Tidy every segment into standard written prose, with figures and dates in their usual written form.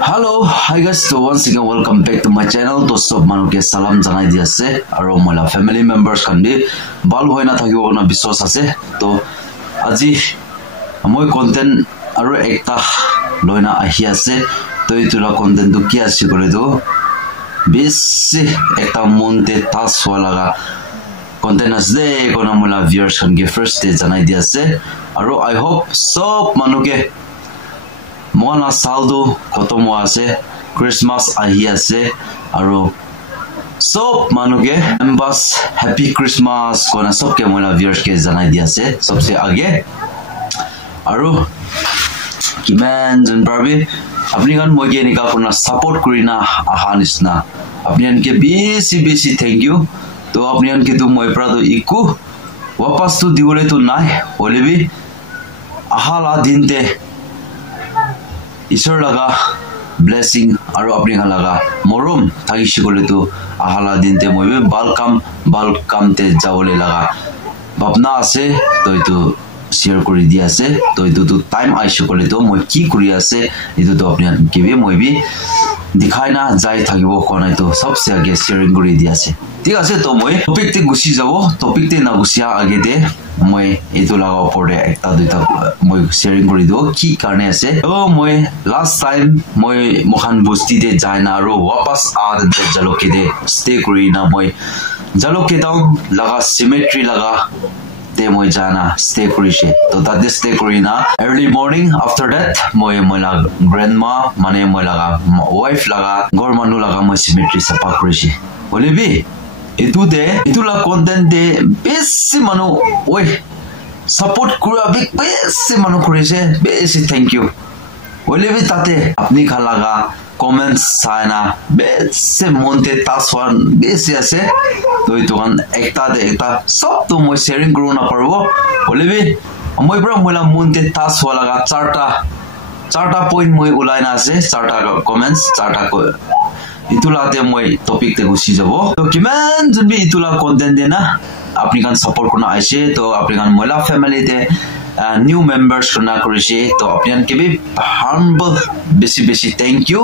Hello, hi guys. So once again, welcome back to my channel. To sob manu ke salam janai di ase. Aro mola family members kan bi bal hoina thakibo na biswas ase. To aji moi content aro ekta loina ahi ase. To itula content tu ki ase kore do bisi ekta monte tas wala ga content ase kona mola viewers kan ge first day janai di ase. Aro I hope sob manu ke Mona saldo kotomo ase Christmas ahi ase aro sob manuke ambas happy Christmas kona sobke mola viewers ke janai di ase sabse age aro kiman jan barbi apni kan moge nika kona support kurina ahanisna apni an ke bisi thank you to apni an ke tu moi prado iku wapas tu diule tu nai olebi ahala dinte Isor laga blessing aro apni khan laga morom thagi shikole tu ahala dinte moibe balkam te jawole laga bapna ase to itu share kori di ase to itu tu time ai shikole to moi ki kuri ase itu to apni kibe moibi dikhai na jai thagibo konai to sabse age sharing kori di ase ঠিক আছে তো মই topic তে গুছি যাব topic তে না গুছিয়া আগে দে মই এটো লাগাও পড়ে একটা দুইটা মই শেয়ারিং করি দিও কি কারণে আছে ও মই লাস্ট টাইম মই মহান বস্তি দে যায় না আর वापस আদ দে জালকে দে স্টে করি না মই জালকে দাও লাগা সিমেট্রি লাগা দে মই জানা স্টে করিছে তো তাতে স্টে করি না early morning after that মই লাগা গ্র্যান্ডমা মানে মই লাগা ওয়াইফ লাগা গর মানু লাগা মই সিমেট্রি সাপা করিছে বলিবি itu la content de besi manu oi support kura big besi manu kurise besi thank you olebi tate apni khalaga comments saina besi monte taswan besi ase to itu kan ekta sob to moi sharing kuru na parbo olebi moi bra mola monte taswala ga charta point moi ulai na ase charta comments charta ko itula te moi topic te gusi jabo to kiman jbi itula content de na apni kan support korna aise to apni kan mola family te new members korna korise to apni kan ke humble besi thank you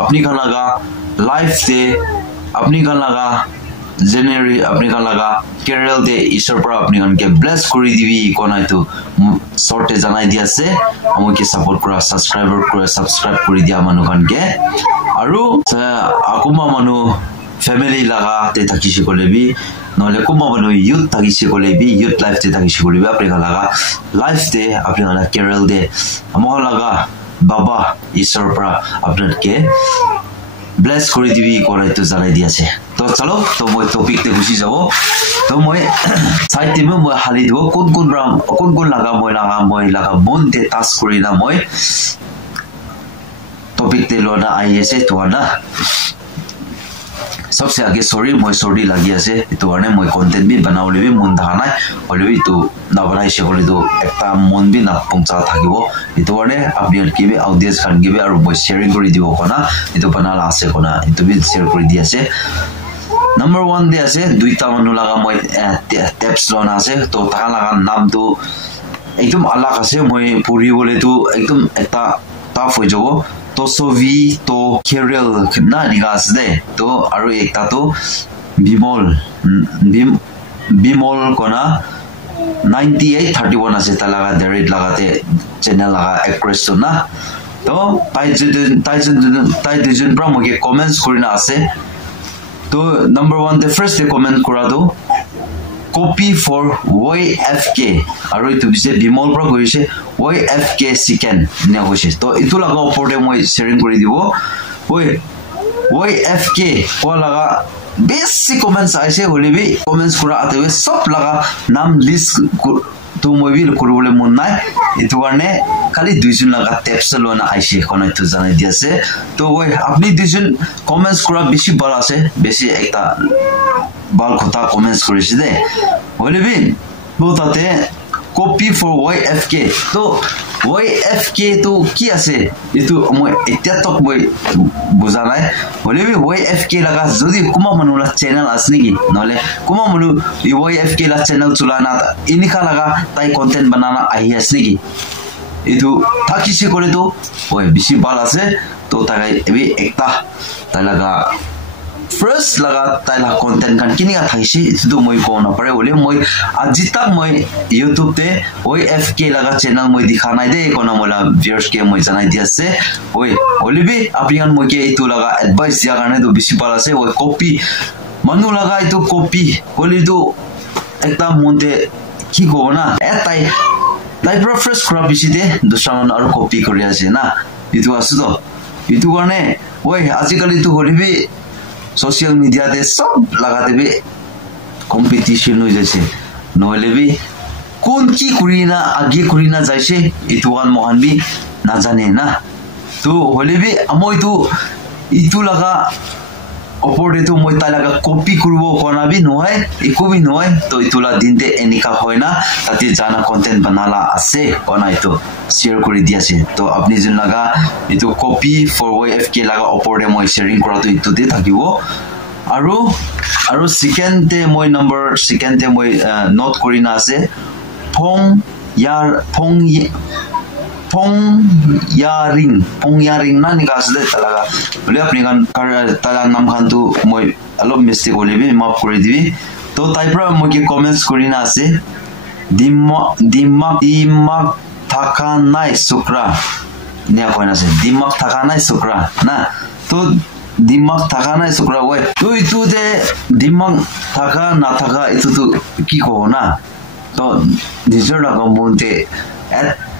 apni kan laga life te apni kan laga January apni kan laga Kerala de isor pra apni kan ke bless kori dibi konai to sorte janai di ase amoke support kora subscribe kori dia manu kan ke aru akuma manu family laga te takishi kolebi nole kuma manu youth takishi kolebi youth life te takishi kolebi apni kan laga life te apni kan Kerala de amo laga baba isor pra apni ke bless kori dibi konai to janai di ase to chalo to moi topic te gusi jabo to moi side te moi hali dibo kon laga moi laga mon te task kori na moi topic te lona ai ase to na सबसे आगे sorry lagi ase itu ane moi content bi banaule bi mun dhana olebi tu na banai se kole do ekta mon bi na pungcha thakibo itu ane apni ki bi audience kan gi bi aru moi sharing kori dibo kona itu banala ase kona itu bi share kori di ase number 1 de ase duita manu laga moi tips lona ase to ta laga nam tu ekdom alag ase moi puri bole tu ekdom ekta tough ho jabo to sovi to Kerala na nigas de to aru ekta to bimol kona 9831 ase talaga direct lagate channel laga actress to na to tai jun pra moge comments korina ase to number 1 the first comment kora do copy for YFK aru itu bise bimol pra koise YFK second ne koise to itu laga opor de moi sharing kori dibo oi YFK ko laga basic comments aise holebi comments kura atebe sob laga nam list to moi bil kurule mon nai itu karne kali duijun laga tips lona aise kono itu janai di ase to oi apni duijun comments kura beshi bal ase beshi ekta bal khota comments korise de holebi botate copy for YFK to YFK to ki ase itu moi etia tok moi buzanai holebi YFK laga jodi kuma manula channel asni ki nole kuma manu YFK la channel chulana inika laga tai content banana ahi asni ki itu takisi kore to oi bisi bal ase तो ताई AB एकता ताई लगा first laga taila content kan kini ga thaisi itu moi ko na pare ole moi aji tak moi YouTube te oi FK laga channel moi dikhana de ko na mola viewers ke moi janai dia se oi ole bi apnian moi ke itu laga advice dia karne to bisi pala se oi copy manu laga itu copy ole tu ekta monte ki ko na etai lai preference kora bisi de dusra man aru copy kori ase na itu asu to itu karne oi ajikali tu ole bi social media दे सब लगाते भी competition हो जैसे नहले भी कौन की कुरीना आगे कुरीना जैसे इतुआन मोहन भी ना जाने ना तो होले भी अमोय तो इतु लगा ओपोरे तो मोय ता लगा कॉपी करबो कोना भी नय इको भी नय तो इतुला दिन दे एनिका होयना ताते जाना कंटेंट बनाला आसे कोना इतो शेयर কৰি দিয়াছে তো আপনি যেন লাগা ইটো কপি ফৰ ওএফকে লাগা ওপৰে মই শেয়াৰিং কৰা তো ইটো দে থাকিব আৰু সেকেন্ড তে মই নাম্বাৰ সেকেন্ড তে মই নোট কৰি না আছে ফং यारिंग ना निकास दे तलागा बोले अपने कान ताला नाम खान तो মই অলপ মিস্টেক হলে বি মাফ কৰি দিবি তো তাইপ্ৰা মই কি কমেন্টস কৰি না আছে দিমাগ থাকা নাই শুক্রা নিয়া কইনা আছে দিমাগ থাকা নাই শুক্রা না তো দিমাগ থাকা নাই শুক্রা ওই তো ইতু দে দিমাগ থাকা না থাকা ইতু তো কি কো না তো নিজর লাগা মনতে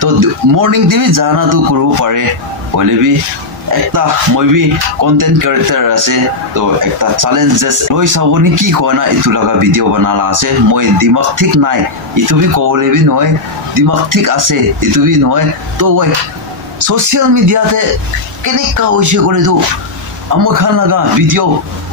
তো মর্নিং দিবি জানা তো করব পারে বলে বি একটা মই বি কন্টেন্ট ক্রিয়েটর আছে তো একটা চ্যালেঞ্জেস লই সাবনি কি কোনা ইতু লাগা ভিডিও বানালা আছে মই দিমাগ ঠিক নাই ইতু বি কোলে বি নয় दिमाग ठीक আছে इतु भी नय तो ওই সোশ্যাল মিডিয়াতে কেনেকা হইছে করে তো আমখান লাগা ভিডিও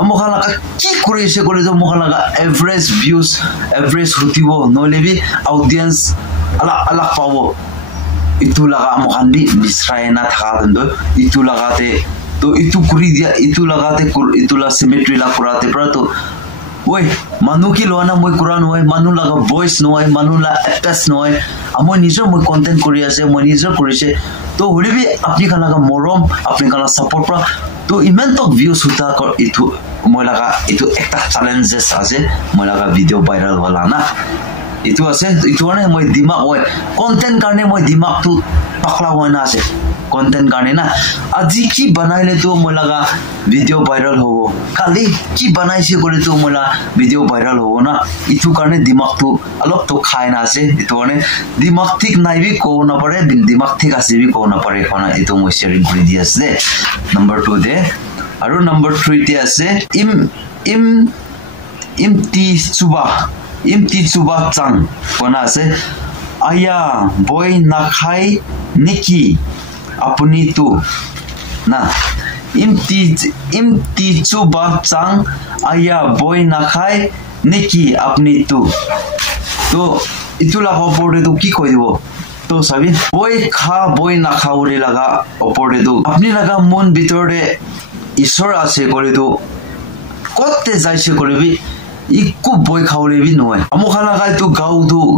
আমখান লাগা কি করেছে করে তো আমখান লাগা এভারেজ ভিউজ এভারেজ হতিব নলেবি অডিয়েন্স আলা পাবো ইতু লাগা আমখান বি বিছরায় না থাকা দন্দ ইতু লাগাতে তো ইতু কুরি দিয়া ইতু লাগাতে ইতুলা সিমেট্রি লা কুরাতে প্রা তো ওই মানু কি লোনা মই কুরান হয় মানু লাগা ভয়েস নয় মানু লা অ্যাটাচ নয় আমই নিজৰ মই কন্টেন্ট কৰি আছে মই নিজৰ কৰিছে তো হলিবি আপনি কানাগা মৰম আপনি কানা সাপোৰ্ট পৰা তো ইমান তো ভিউজ হতা ইতু মই লাগা ইতু একটা চ্যালেঞ্জেস আছে মই লাগা ভিডিও ভাইরাল হলা না ইতু আছে ইতু মানে মই দিমাগ হয় কন্টেন্ট কাৰণে মই দিমাগ তো পাকলা হয় না আছে কন্টেন্ট কাৰণে না আজি কি বানাইলে তো মই লাগা ভিডিও ভাইরাল হবো কালি কি বানাইছে করে তো মোলা ভিডিও ভাইরাল হবো না ইতু কাৰণে দিমাগ তো অলপ তো খায় না আছে ইতু মানে দিমাগ ঠিক নাই বি কো না পারে দিমাগ ঠিক আছে বি কো না পারে কোনা ইতু মই শেয়ারিং কৰি দি আছে নাম্বাৰ 2 দে আৰু নাম্বার 3 তে আছে ইমতি চুবা চাং কোনা আছে আয়া বই না খাই নেকি আপনি তো না ইমতি চুবা চাং আয়া বই না খাই নেকি আপনি তো ইতু লাগা পড়ে তো কি কই দিব তো সাবি বই না খাওরে লাগা ওপরে তো আপনি লাগা মন ভিতরে ঈশ্বর আছে করে তো কতে যাইছে করবি ইকু বই খাওরে বি নয় আমখানা গাই তো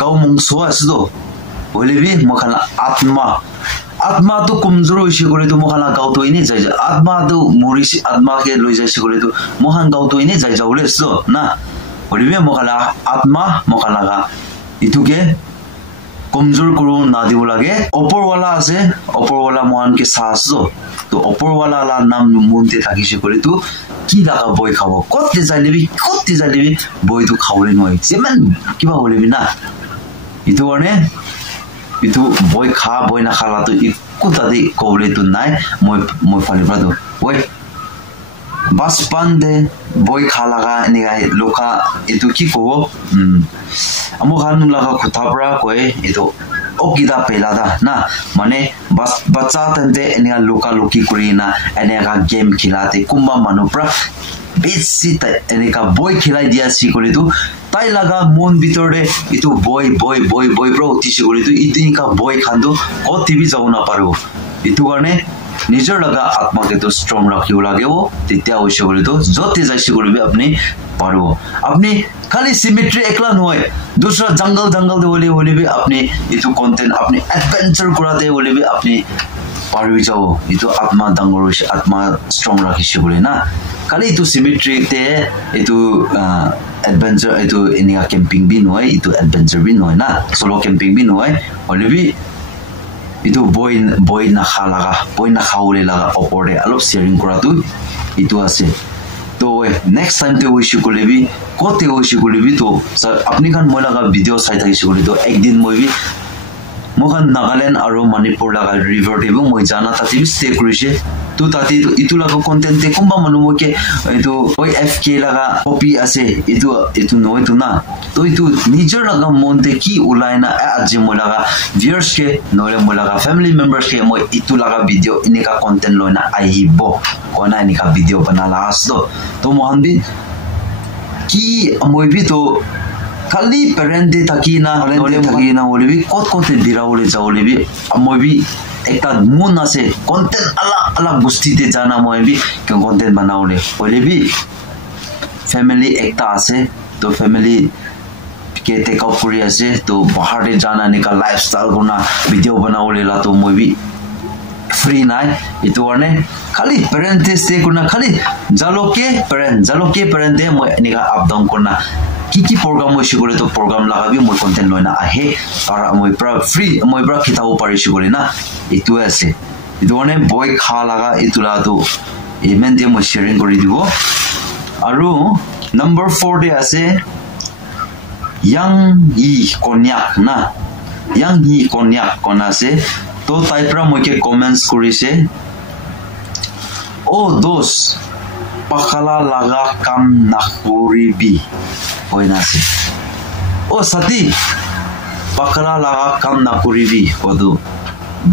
গাও মংস আছে তো বলিবি মখানা आत्मा तो कमजोर होइसे करे तो मखाना गाव तो इने जाय आत्मा तो मरिस आत्मा के लइ जायसे करे तो मखान गाव तो इने जाय जाउले सो ना बलिबे मखाना आत्मा मखाना गा इतुके कमजोर करू ना दिबो लागे ऊपर वाला আছে ऊपर वाला मोहन के सास तो ऊपर वाला ला नाम मुनते থাকিसे करे तो কি লাগা বই খাবো কতে যাইলেবি বই তো খাওলে নয় যেমান কিবা হলিবি না ইতো মানে itu boy kha boy na khala to ikku tadi koble tu nai moi fali brado oi bas pande boy khala ga ni ga loka itu ki ko amu khan laga khutabra koi itu okida pelada na mane bas bacha tante eni loka loki kurina eni ga game khilate kumba manupra বেশি এনেকা বই খেলাই দিয়া সি করে তো তাই লাগা মন ভিতরে ইতো বই প্র অতিশি করে তো ইতিকা বই খান্দো অতিবি যাও না পারো ইতো কারণে নিজের লাগা আত্মাকে তো স্ট্রং রাখিও লাগেও তেতিয়া হইছে করে তো যতে যাইছে করবে আপনি পারো আপনি খালি সিমেট্রি একলা নয় दूसरा जंगल दे बोले भी अपने इतो कंटेंट अपने एडवेंचर कराते बोले भी अपने parwi jao itu atma dangor atma strong rakhishi bole na kali itu symmetry te itu adventure itu ini camping bin hoy itu adventure bin hoy na solo camping bin hoy olebi itu boy na khawle laga opore alop sharing kora tu itu ase to next time te wish kolebi kote wish kolebi to apni kan moi laga video sai thaki shikole to ek din moi bi mohan Nagaland aro Manipur laga river te moi jana tati stay kurise tu tati itu laga content te kumba manu mo ke itu oi FK laga copy ase itu no itu na to itu nijer laga monte ki ulaina aje mo laga viewers ke nole mo laga family members ke mo itu laga video ini ka content loina aibo kona ini ka video banala asdo to mohan bin ki moi bi to kali parente takina olebi kot dira ole jaulebi amobi ekta mun ase content ala gusti te jana mobi ke content banaole olebi family ekta ase to family ke take up kuri ase to bahar de jana nika lifestyle guna video banaole la to mobi free nai itu warne kali parente se guna kali jaloke parente mo nika up down kona kiki program mo shigole to program lagabi mo content loina ahe ara mo pra free mo bra kitao pari shigole na itu ase itu one boy kha laga itula to amen de mo sharing kori dibo aru number 4 de ase yang yi konyak na yang yi konyak kona se to taipra mo ke comments korise o dos pakala laga kam nakuribi hoinase o sati pakala laga kam nakuribi kodu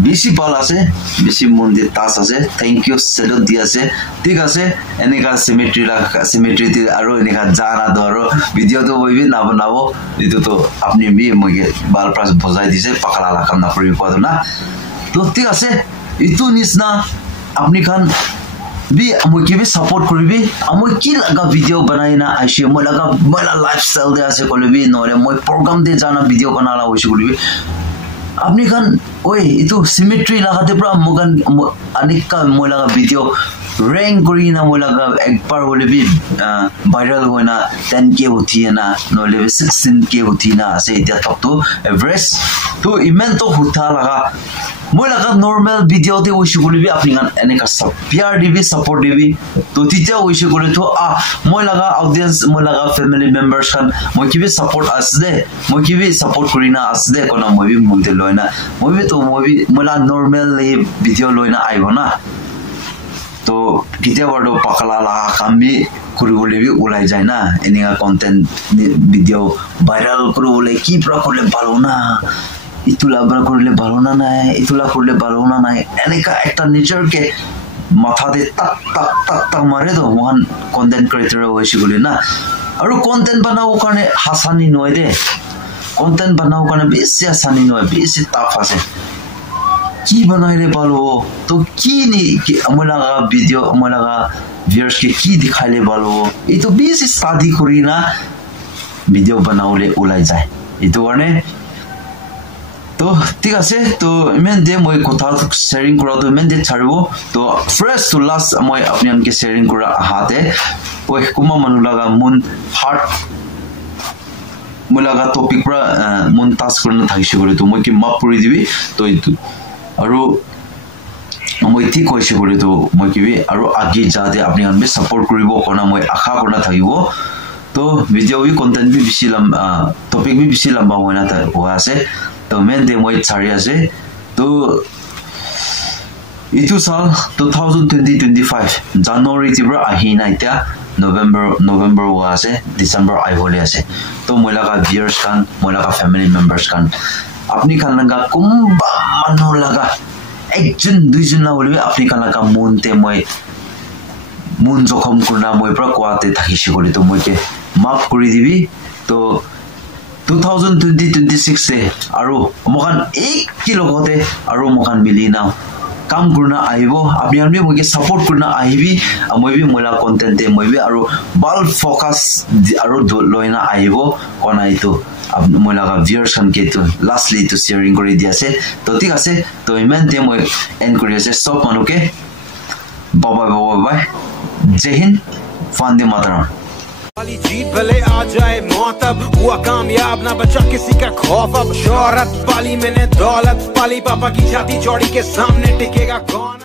bisi palase bisi munde tas ase thank you sedo diase ঠিক আছে এনেকা symmetry te aro eneka jana doro video to boibi na banabo itu to apni bi moge bal pras bojai dise pakala laga kam nakuribi kodu na to ঠিক আছে itu nisna apni kan भी अमो की भी support कर भी अमो की लगा video बनाई ना ऐसे मो लगा मला लाइफस्टाइल दे ऐसे कोले भी नोरे मो प्रोग्राम दे जाना वीडियो बनाला होइसे कोले भी अपनी खान ओए इतो सिमेट्री लगाते पुरा मोगन अनेक का मो लगा वीडियो रैंक करी ना मो लगा एक बार होले भी वायरल होना 10k होती है ना नोले 16k होती ना ऐसे इतना तक तो एवरेज तो इमें तो होता लगा moi laga normal video te hoise gole bi apni gan eneka प्यार दिबी सपोर्ट दिबी तो तिtia होइसे गले तो moi laga audience moi laga family members kan moi kibi support asde moi kibi support kurina asde kona moi bi munde loina moi bi to moi bi mola normal le video loina aibo na to kitia wado pakala la kambi kuri gole bi ulai jai na eneka content video viral kuri gole ki pra kole balona itula bra korle balona nai itula korle balona nai eneka ekta nature ke matha de tak mare do one content creator hoise gole na aru content banao karone hasani noi de content banao karone beshi hasani noi beshi tough ase ki banaile balo to ki ni amola video amola viewers ke ki dikhaile balo ito beshi study korina video banaole ulai jai ito warne तो ठीक আছে तो मैं दे মই কথা sharing करा तो मैं दे छाड़बो तो फर्स्ट टू लास्ट মই अपने अनके शेयरिंग करा हाते ओए कुमा मनु लगा मुन हार्ट मुलागा टॉपिक पर मुन टास्क करना थाकिसे गले तो মই कि माप परि दिबी तो इतु आरो মই ঠিক কৈছে গলে तो মই किबी आरो आगे जाते अपने अन में सपोर्ट करिबो कोना মই आशा करना थाकिबो तो वीडियो भी कंटेंट भी बेसी लंबा टॉपिक भी बेसी लंबा होना था हुआ से तो मैं दे moi छाड़िया से तो इतु साल 2025 जनवरी तिब्रा आहिना इत्या नवंबर हुआ से दिसंबर आई होले से तो moi लगा viewers kan moi लगा family members kan अपनी खान लगा कुंबा मनो लगा एक जन दुई जन ला होले अपनी खान लगा मुनते moi मुन जखम करना moi प्रा कोआते थाकिसे गले तो moi के माफ करि दिबी तो 2026 से आरो मोखान एक किलो होते आरो मोखान मिली ना काम करना आइबो अपनी आदमी मुझे सपोर्ट करना आइबी मैं भी मोला कंटेंट दे मैं भी आरो बाल फोकस आरो लोइना आइबो कोनाई तो अब मोला का व्यूअर्स हम के तो लास्टली तो शेयरिंग कर दिया से तो ठीक है तो इमें ते मैं एंड कर से सब मानो के बाय बाय बाय जय हिंद वंदे मातरम वाली जीत भले आ जाए मौत अब हुआ कामयाब ना बचा किसी का खौफ अब शोहरत पाली मैंने दौलत पाली पापा की छाती चौड़ी के सामने टिकेगा कौन।